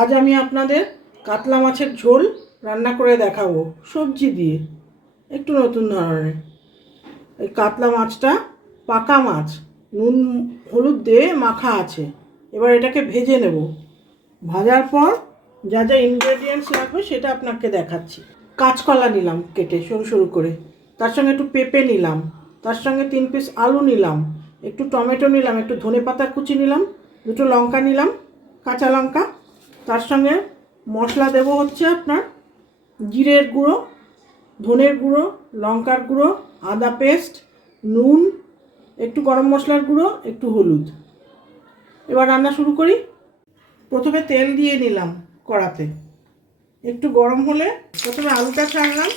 আজ আমি আপনাদের কাতলা মাছের ঝোল রান্না করে দেখাবো সবজি দিয়ে, একটু নতুন ধরনের। এই কাতলা মাছটা পাকা মাছ, নুন হলুদ দিয়ে মাখা আছে। এবার এটাকে ভেজে নেব। ভাজার পর যা যা ইনগ্রেডিয়েন্টস লাগবে সেটা আপনাকে দেখাচ্ছি। কাঁচকলা নিলাম কেটে সরু সরু করে, তার সঙ্গে একটু পেঁপে নিলাম, তার সঙ্গে 3 পিস আলু নিলাম, একটু টমেটো নিলাম, একটু ধনেপাতা কুচি নিলাম, দুটো লঙ্কা নিলাম, কাঁচা লঙ্কা। তার সঙ্গে মশলা দেব হচ্ছে আপনার জিরের গুঁড়ো, ধনের গুঁড়ো, লঙ্কার গুঁড়ো, আদা পেস্ট, নুন, একটু গরম মশলার গুঁড়ো, একটু হলুদ। এবার রান্না শুরু করি। প্রথমে তেল দিয়ে নিলাম কড়াতে, একটু গরম হলে প্রথমে আলুটা ছাড়লাম,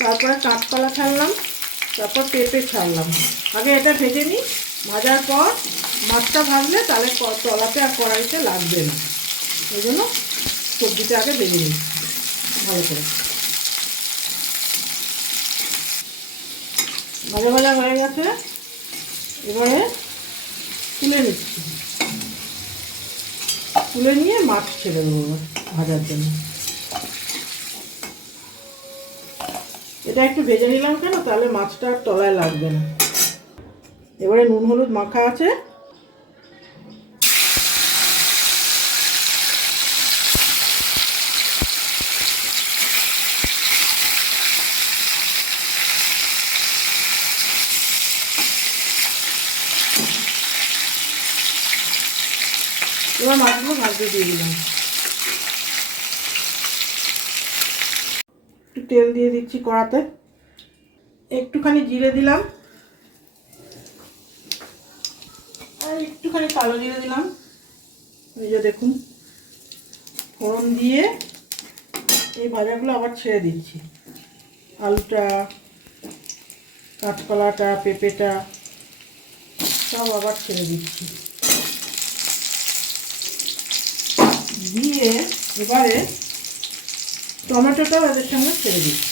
তারপরে কাঁচকলা ছাড়লাম, তারপর পেঁপে ছাড়লাম। আগে এটা ভেজে নিই, ভাজার পর মাছটা ভাজলে তাহলে তলাতে আর কড়াইতে লাগবে না। এই জন্য সবজিটা আগে ভেজে নিই ভালো করে। ভাজা ভাজা হয়ে গেছে, এবারে তুলে নিচ্ছি। তুলে নিয়ে মাছ ছেড়ে দেবো ভাজার জন্য। এটা একটু ভেজে নিলাম কেন, তাহলে মাছটা আর তলায় লাগবে না। এবারে নুন হলুদ মাখা আছে, এবার মাছগুলো ভাজতে দিয়ে দিলাম। একটু তেল দিয়ে দিচ্ছি কড়াতে, একটুখানি জিরে দিলাম আর একটুখানি কালো জিরে দিলাম। এই যে দেখুন, ফোড়ন দিয়ে এই ভাজাগুলো আবার ছেড়ে দিচ্ছি। আলুটা, কাঁচকলাটা, পেঁপেটা সব আবার ছেড়ে দিচ্ছি। দিয়ে এবারে টমেটোটাও এদের সঙ্গে ছেড়ে দিচ্ছি।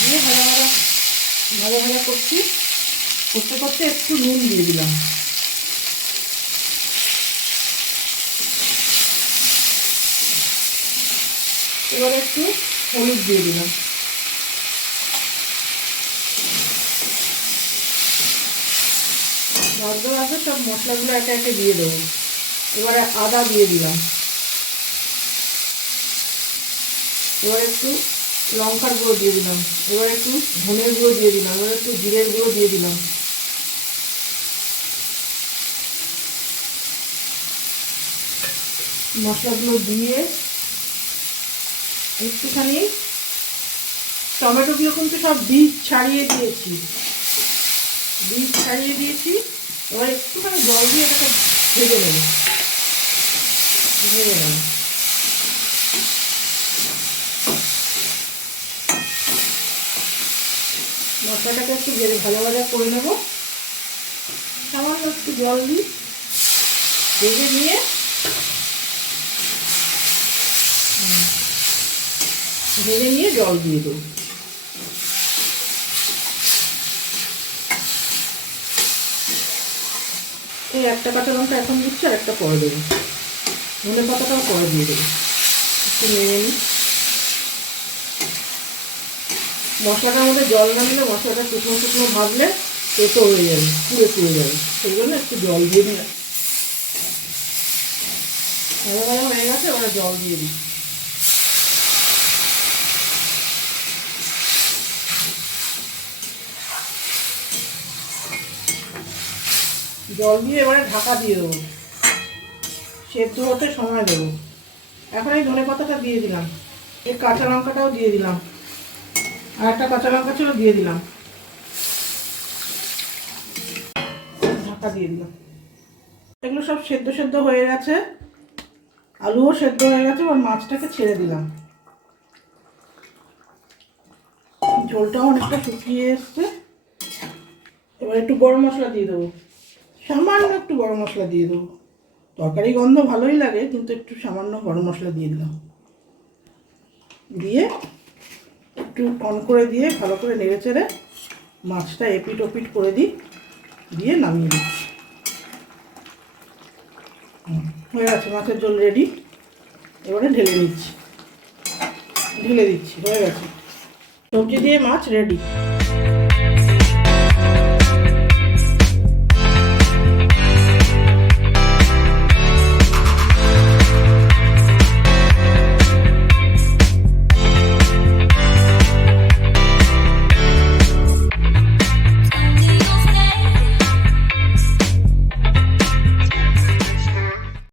দিয়ে ভাজা ভাজা করছি। করতে করতে একটু নুন দিয়ে দিলাম। এবারে একটু হলুদ দিয়ে দিলাম। ভাজতে ভাজতে সব মশলাগুলো একে একে দিয়ে দেবো। এবারে আদা দিয়ে দিলাম। এবার একটু লঙ্কার গুঁড়ো দিয়ে দিলাম। এবার একটু ধনের গুঁড়ো দিয়ে দিলাম। এবার একটু জিরের গুঁড়ো দিয়ে দিলাম। মশলাগুলো দিয়ে একটুখানি টমেটোগুলো কিন্তু সব বীজ ছাড়িয়ে দিয়েছি। এবার একটুখানি জল দিয়ে এটাকে ভেজে নেব। মশলাটাকে একটু ভাজা ভাজা করে নেব। সামান্য একটু জল দিই, ভেজে নিয়ে জল দিয়ে দেবো। এই একটা কাঁচা লঙ্কা এখন দিচ্ছি, আর একটা পরে দেবো। ধনে পাতাটাও পরে দিয়ে দেবো। একটু নেড়ে নিই। মশলাটার মধ্যে জল না দিলে মশলাটা শুকনো শুকনো ভাজলে তেতো হয়ে যাবে, পুড়ে যাবে। সেই জন্য একটু জল দিয়ে দিলাম। ভাজা ভাজা হয়ে গেছে, এবারে জল দিয়ে দিই। জল দিয়ে এবারে ঢাকা দিয়ে দেবো, সেদ্ধ হতে সময় দেবো। এখন এই ধনে পাতাটা দিয়ে দিলাম, এই কাঁচা লঙ্কাটাও দিয়ে দিলাম, আর একটা কাঁচা লঙ্কা ছিল দিয়ে দিলাম। ঢাকা দিয়ে দিলাম। এগুলো সব সেদ্ধ হয়ে গেছে, আলুও সেদ্ধ হয়ে গেছে। এবার মাছটাকে ছেড়ে দিলাম। ঝোলটাও অনেকটা শুকিয়ে এসছে। এবার একটু গরম মশলা দিয়ে দেবো, সামান্য একটু গরম মশলা দিয়ে দেবো। তরকারি গন্ধ ভালোই লাগে, কিন্তু একটু সামান্য গরম মশলা দিয়ে দিলাম। দিয়ে একটু অন করে দিয়ে ভালো করে নেড়ে চেড়ে মাছটা এপিট ওপিট করে দিই, দিয়ে নামিয়ে দিচ্ছি। হয়ে গেছে, মাছের ঝোল রেডি। এবারে ঢেলে দিচ্ছি, হয়ে গেছে, সবজি দিয়ে মাছ রেডি।